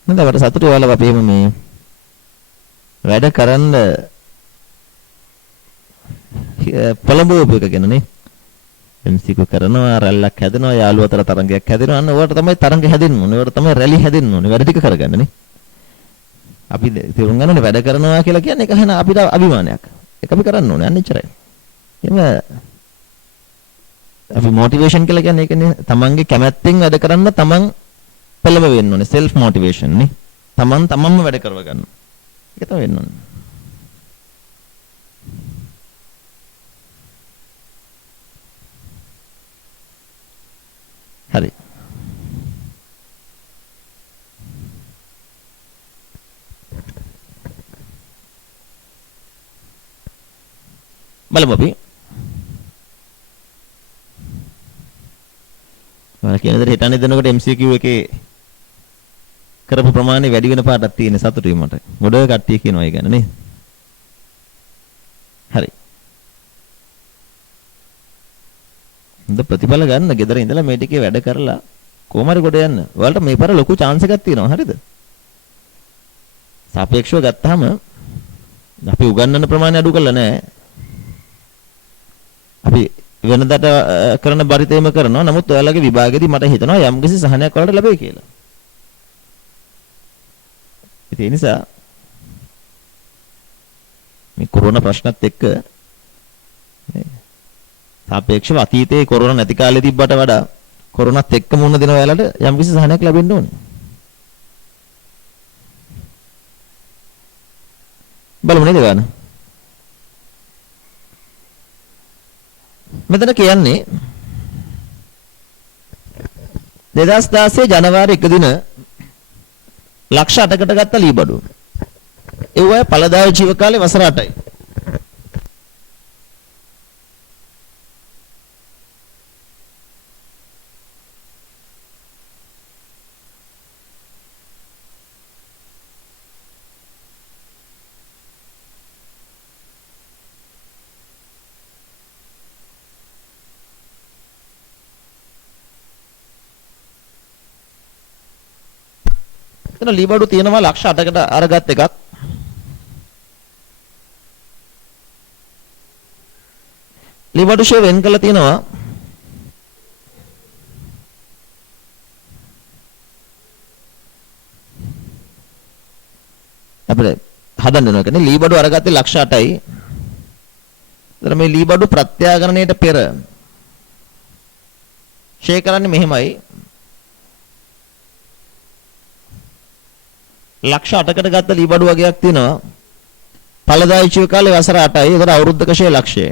නේද? අපට සතුටු ඔයාලා අපි එහෙම මේ වැඩ කරන්න පළඹවපු එක ගැන නේ. MCQ කරනවා රැල්ලක් හැදෙනවා යාළුවා අතර තරංගයක් හැදෙනවා. අන්න ඔයාලට තමයි තරංග හැදෙන්න ඕනේ. ඔයාලට තමයි රැලි හැදෙන්න ඕනේ. වැඩ ටික කරගන්න නේ. අපි තේරුම් ගන්නනේ වැඩ කරනවා කියලා කියන්නේ ඒක හන අපිට අභිමානයක්. ඒක අපි කරන්න ඕනේ. අන්න එච්චරයි. එහෙම අපි මොටිවේෂන් කියලා කියන්නේ ඒකනේ. තමන්ගේ කැමැත්තෙන් වැඩ කරන්න තමන් පෙළඹ වෙන්න ඕනේ. self motivation නේ. තමන් තමන්ම වැඩ කරව ගන්න. ඒක තමයි වෙන්න ඕනේ. හරි. බලමු අපි. මම කියන දේ හිතන්නේ දෙනකොට MCQ එකේ කරපු ප්‍රමාණය වැඩි වෙන පාටක් තියෙන සතුටුයි මට. ගොඩ කට්ටිය කියනවා ඒ ගැන නේ. හරි. හොඳ ප්‍රතිඵල ගන්න. ගෙදර ඉඳලා මේ ටිකේ වැඩ කරලා කොහොම හරි ගොඩ යන්න. ඔයාලට මේ පාර ලොකු chance එකක් තියෙනවා. හරිද? සාපේක්ෂව ගත්තාම අපි උගන්වන ප්‍රමාණය අඩු කරලා නැහැ. අපි වෙනදට කරන බරිතේම කරනවා. නමුත් ඔයාලගේ විභාගෙදී මට හිතෙනවා යම්කිසි සහනයක් වලට ලැබෙයි කියලා. ඒ නිසා මේ කොරෝනා ප්‍රශ්නත් එක්ක සාපේක්ෂව අතීතයේ කොරෝනා නැති කාලේ තිබ්බට වඩා කොරෝනාත් එක්ක මුහුණ දෙන ඔයාලට යම්කිසි සහනයක් ලැබෙන්න ඕනේ. බලමු නේද ගන්න. මෙතන කියන්නේ 2016 ජනවාරි 1 දින ලක්ෂ 8කට ගත්ත ලී බඩුව. ඒ වගේ පළදායි ජීව කාලේ වසර 8යි. එතන ලීබඩු තියෙනවා ලක්ෂ 8කට අරගත් එකක්. ලීබඩු ෂේ වෙන් කරලා තියෙනවා අපිට හදන්න වෙනවා කියන්නේ ලීබඩු අරගත්තේ ලක්ෂ 8යි. එතන මේ ලීබඩු ප්‍රත්‍යාගණනයට පෙර ෂේ කරන්නේ මෙහෙමයි. ලක්ෂ 8කට ගත්ත ලීබඩු වගේක් තියෙනවා. ඵලදායී ජීව කාලේ වසර 8යි. ඒතර අවුරුද්දක ෂේ ලක්ෂය.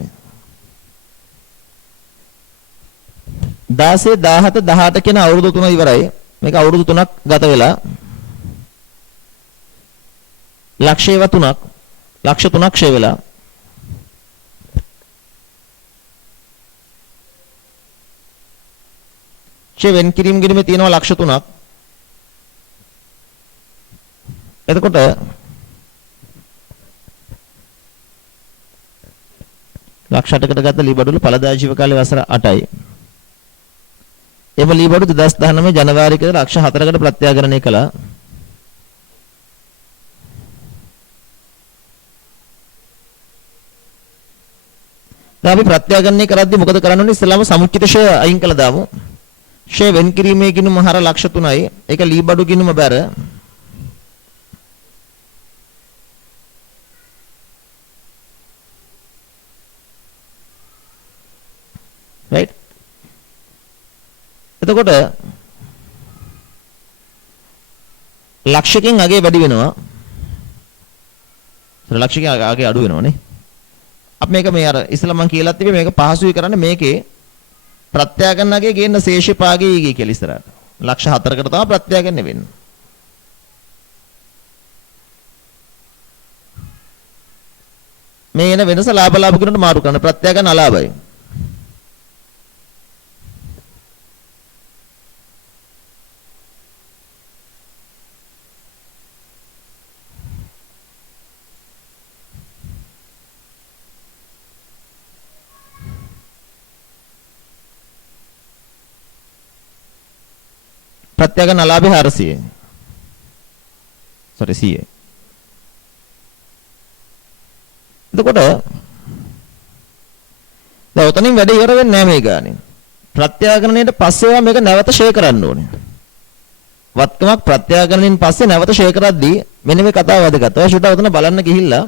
16 17 18 කියන අවුරුදු තුන ඉවරයි. මේක අවුරුදු 3ක් ගත වෙලා ලක්ෂයව 3ක් ලක්ෂ 3ක් ෂේ වෙලා ෂේ වෙන් කිරීම ගිණුමේ තියෙනවා ලක්ෂ 3ක්. එතකොට ලක්ෂ 8කට ගත්ත ලීබඩු වල ඵලදායී ජීව කාලය වසර 8යි. එම ලීබඩු 2019 ජනවාරියේ ලක්ෂ 4කට ප්‍රත්‍යාගණනය කළා. දැන් අපි ප්‍රත්‍යාගණනය කරද්දී මොකද කරන්න ඕනේ? ඉස්සෙල්ලාම සමුච්චිත ෂය අයින් කළා දාමු. ෂය වෙන් කිරීමේ ගිණුම හර ලක්ෂ 3යි. ඒක ලීබඩු ගිණුම බැර. right එතකොට ලක්ෂකින් අගේ වැඩි වෙනවා. ලක්ෂකින් අගේ අඩු වෙනවනේ. අපි මේක මේ අර ඉස්සලා මම කියලා තිබේ මේක පහසුයි කරන්නේ මේකේ ප්‍රත්‍යාගන්න අගේ ගේන්න ශේෂ පාගේ ඊගේ කියලා ඉස්සරහට. ලක්ෂ 4කට තමයි ප්‍රත්‍යාගන්න වෙන්නේ. මේ එන වෙනස ලාභ ගුණට මාරු කරන ප්‍රත්‍යාගන්න අලාභයි. ප්‍රත්‍යාගන්න අලාභය 400. sorry 100. එතකොට දැන් උතනින් වැඩ ඉවර වෙන්නේ නැහැ මේ ගානේ. ප්‍රත්‍යාගණනයට පස්සේ මේක නැවත ෂේ කරන්න ඕනේ. වත්කමක් ප්‍රත්‍යාගණනෙන් පස්සේ නැවත ෂේ කරද්දී මෙන්න මේ කතාව වැදගත්. ඔය ෂුට් උතන බලන්න ගිහිල්ලා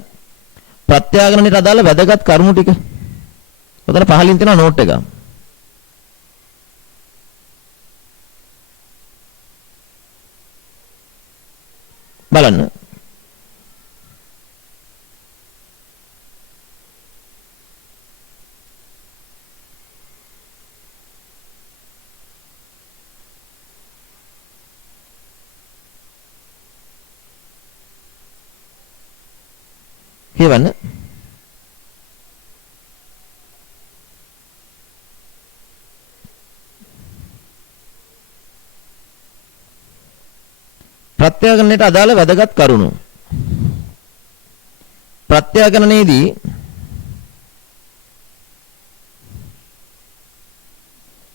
ප්‍රත්‍යාගණනයට අදාළ වැදගත් කරුණු ටික උතන පහලින් තියෙනවා නෝට් එක. බලන්න. කියවන්න. ප්‍රත්‍යාගණනයට අදාළ වැදගත් කරුණු. ප්‍රත්‍යාගණනයේදී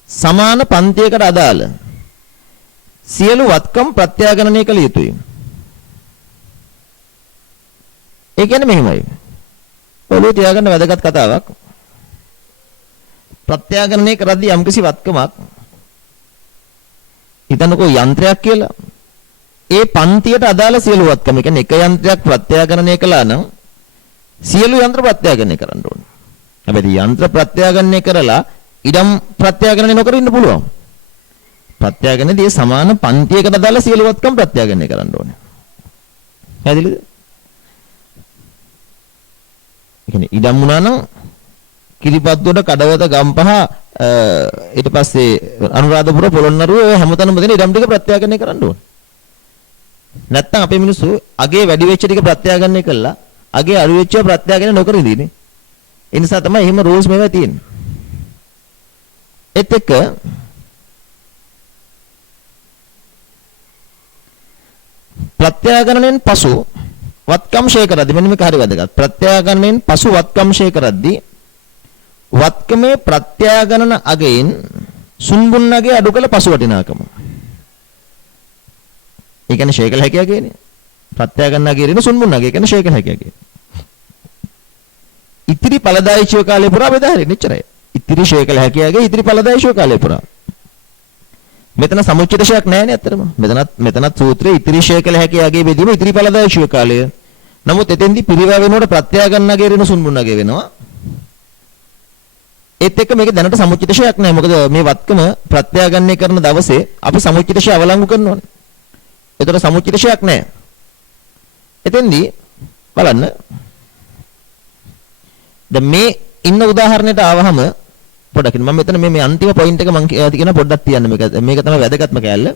සමාන පන්තියකට අදාළ සියලු වත්කම් ප්‍රත්‍යාගණනය කළ යුතුයි. ඒ කියන්නේ මෙහෙමයි. ඔළුවේ තියාගන්න වැදගත් කතාවක්. ප්‍රත්‍යාගණනය කරද්දී යම්කිසි වත්කමක් හිතන්නකෝ යන්ත්‍රයක් කියලා. ඒ පන්තියට අදාළ සියලු වත්කම්. ඒ කියන්නේ එක යන්ත්‍රයක් ප්‍රත්‍යාගණනය කළා නම් සියලු යන්ත්‍ර ප්‍රත්‍යාගණනය කරන්න ඕනේ. හැබැයි යන්ත්‍ර ප්‍රත්‍යාගණනය කරලා ඉඩම් ප්‍රත්‍යාගණනය නොකර ඉන්න පුළුවන්. ප්‍රත්‍යාගණනයේදී සමාන පන්තියකට අදාළ සියලු වත්කම් ප්‍රත්‍යාගණනය කරන්න ඕනේ. පැහැදිලිද? ඒ කියන්නේ ඉඩම් වුණා නම් කිරිපත්තුවට කඩවත ගම්පහ ඊට පස්සේ අනුරාධපුර පොළොන්නරුව ඔය හැමතැනම දෙන ඉඩම් ටික ප්‍රත්‍යාගණනය කරන්න ඕනේ. නැත්තම් අපේ මිනිස්සු අගේ වැඩි වෙච්ච ටික ප්‍රත්‍යාගණනය කළා අගේ අඩු වෙච්ච ප්‍රත්‍යාගණනය නොකර ඉඳිනේ. ඒ නිසා තමයි එහෙම රූල්ස් මේවා තියෙන්නේ. ඒත් එක්ක ප්‍රත්‍යාගණනයෙන් පසු වත්කම් ෂේ කරද්දී මෙන්න මේක හරි වැදගත්. ප්‍රත්‍යාගණනයෙන් පසු වත්කම් ෂේ කරද්දී වත්කමේ ප්‍රත්‍යාගණන අගයෙන් සුන්බුන් අගේ අඩු කළ පසු වටිනාකම. ඒ ඒ කියන්නේ ෂේ කළ හැකියාව කියන්නේ. ප්‍රත්‍යා ගන්නා කියන සුන්මුන්නාගේ කියන්නේ ෂේ කළ හැකියාව කියන්නේ. ඉතිරි ඵලදායී ජීව කාලය පුරා බෙදාහරින්න එච්චරයි. ඉතිරි ෂේ කළ හැකියාවගේ ඉතිරි ඵලදායී ජීව කාලය පුරා. මෙතන සමුච්චිත ෂයක් නැහැ නේ අත්‍තරම. මෙතනත් සූත්‍රයේ ඉතිරි ෂේ කළ හැකියාවගේ බෙදීම ඉතිරි ඵලදායී ජීව කාලය. නමුත් එතෙන්දී පිරිවා වෙනකොට ප්‍රත්‍යා ගන්නාගේ රින සුන්මුන්නාගේ වෙනවා. ඒත් එක්ක මේක දැනට සමුච්චිත ෂයක් නැහැ. මොකද මේ වත්කම ප්‍රත්‍යාගන්නේ කරන දවසේ අපි සමුච්චිත ෂය අවලංගු කරනවානේ. ඒතර සමුච්චිත ෂයක් නැහැ. එතෙන්දී බලන්න. දැන් මේ ඉන්න උදාහරණයට ආවහම පොඩ්ඩක් මම මෙතන මේ අන්තිම පොයින්ට් එක මම කියන පොඩ්ඩක් තියන්න මේක තමයි වැදගත්ම කෑල්ල.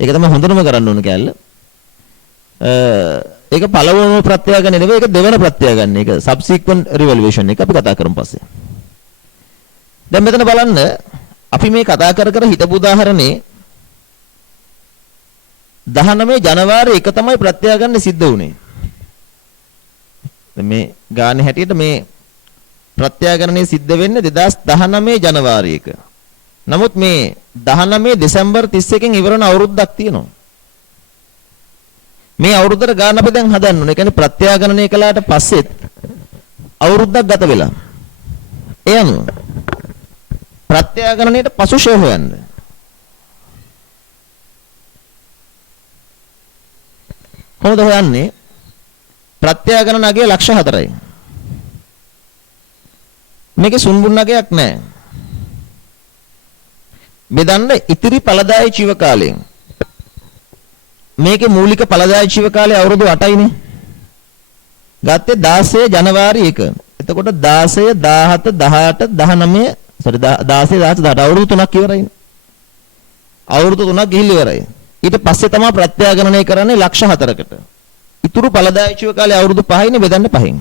ඒක තමයි හොඳටම කරන්න ඕන කෑල්ල. ඒක පළවෙනි ප්‍රත්‍යාගන්නේ නෙවෙයි ඒක දෙවෙනි ප්‍රත්‍යාගන්නේ. ඒක සබ්සික්වෙන්ට් රිවැලුවේෂන් එක අපි කතා කරමු පස්සේ. දැන් මෙතන බලන්න අපි මේ කතා කර හිතපු උදාහරණේ 19 ජනවාරි 1 තමයි ප්‍රත්‍යාගන්නේ සිද්ධ වුනේ. දැන් මේ ගානේ හැටියට මේ ප්‍රත්‍යාගරණය සිද්ධ වෙන්නේ 2019 ජනවාරි 1. නමුත් මේ 19 දෙසැම්බර් 31කින් ඉවරන අවුරුද්දක් තියෙනවා. මේ අවුරුද්දට ගාන අපි දැන් හදන්න ඕනේ. ඒ කියන්නේ ප්‍රත්‍යාගරණය කළාට පස්සෙත් අවුරුද්දක් ගත වෙලා. ඒ අනුව ප්‍රත්‍යාගරණයට පසු ෂේ හොයන්න. කොහොමද හොයන්නේ? ප්‍රත්‍යාගරණ අගය ලක්ෂ 4යි. මේකේ සුන්බුන් අගයක් නැහැ. බෙදන්න ඉතිරි ඵලදායී ජීව කාලයෙන්. මේකේ මූලික ඵලදායී ජීව කාලය අවුරුදු 8යිනේ. ගත්තේ 16 ජනවාරි 1. එතකොට 16 17 18 19 sorry 16 17 18 අවුරුදු 3ක් ඉවරයිනේ. අවුරුදු 3ක් ගිහිල්ලා ඉවරයි. ඊට පස්සේ තමයි ප්‍රත්‍යාගණනය කරන්නේ ලක්ෂ 4කට. ඉතුරු ඵලදායී ජීව කාලය අවුරුදු 5යිනේ බෙදන්න 5න්.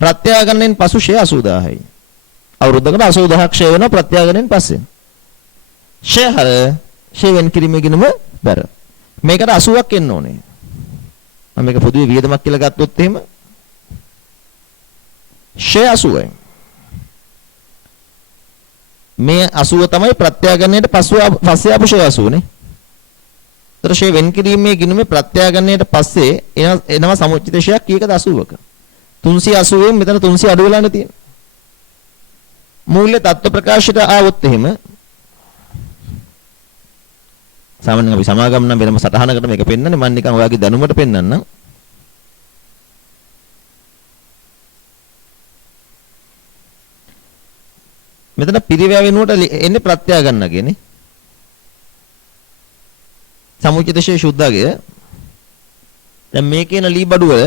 ප්‍රත්‍යාගණනෙන් පසු ෂේ 80000යි. අවුරුද්දකට 80000ක් ෂේ වෙනවා ප්‍රත්‍යාගණනෙන් පස්සේ. ෂේ හර ෂේ වෙන කිරීමේ ගිණුම බැර. මේකට 80ක් එන්න ඕනේ. මම මේක පොදුවේ වියදමක් කියලා ගත්තොත් එහෙම ෂේ 80යි. මේ 80 තමයි ප්‍රත්‍යාගණනයට පස්සේ ආපු ෂේ 80 නේ. ඒතර ෂේ වෙන් කිරීමේ ගිණුමේ ප්‍රත්‍යාගණනයට පස්සේ එනවා සමුච්චිත ෂයක් කීයකද 80ක. 380න් මෙතන 300 අඩු වෙලානේ තියෙන්නේ. මූල්‍ය තත්ත්ව ප්‍රකාශයට ආවොත් එහෙම සාමාන්‍යයෙන් අපි සමාගම් නම් වෙනම සටහනකට මේක පෙන්නන්නේ මම නිකන් ඔයාගේ දැනුමට පෙන්නන්නම්. මෙතන පිරිවැය වෙනුවට එන්නේ ප්‍රත්‍යාගන්නගේනේ. සමුච්චිත ෂේ සුද්ධාගය. දැන් මේකේන ලී බඩු වල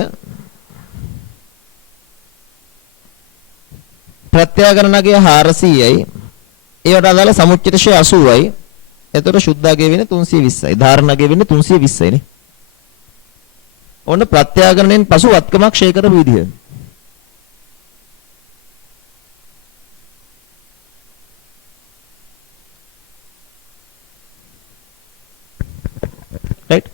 ප්‍රත්‍යාගණනගය 400යි. ඒවට අදාළ සමුච්චිත ෂේ 80යි. එතකොට සුද්ධාගය වෙන්නේ 320යි. ධාරණගය වෙන්නේ 320යි නේ. ඔන්න ප්‍රත්‍යාගණනෙන් පසු වත්කමක් ෂේ කරපු විදිහ. right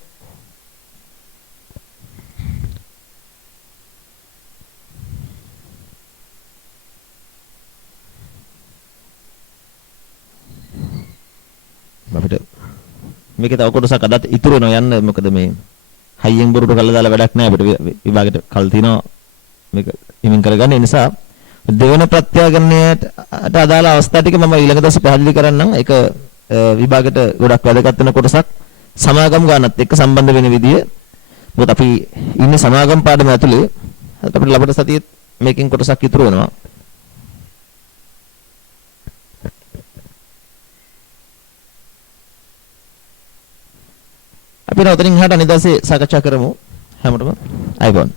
අපිට මේක තව කොටසක් අදත් ඉතුරු වෙනවා යන්න. මොකද මේ හයියෙන් බොරුට කළා දාලා වැඩක් නැහැ. අපිට විභාගෙට කල් තිනවා මේක හිමින් කරගන්න. ඒ නිසා දෙවන ප්‍රත්‍යාගණනයට අදාළ අවස්ථා ටික මම ඊළඟ දවසේ පැහැදිලි කරන්නම්. ඒක විභාගෙට ගොඩක් වැදගත් වෙන කොටසක්. සමාගම් ගානත් එක්ක සම්බන්ධ වෙන විදිය. මොකද අපි ඉන්නේ සමාගම් පාඩම ඇතුලේ. අපිට ලබන සතියේ මේකෙන් කොටසක් ඉතුරු වෙනවා. අපි නවතනින් හට අනිදාසේ සාකච්ඡා කරමු. හැමෝටම අයබෝන්.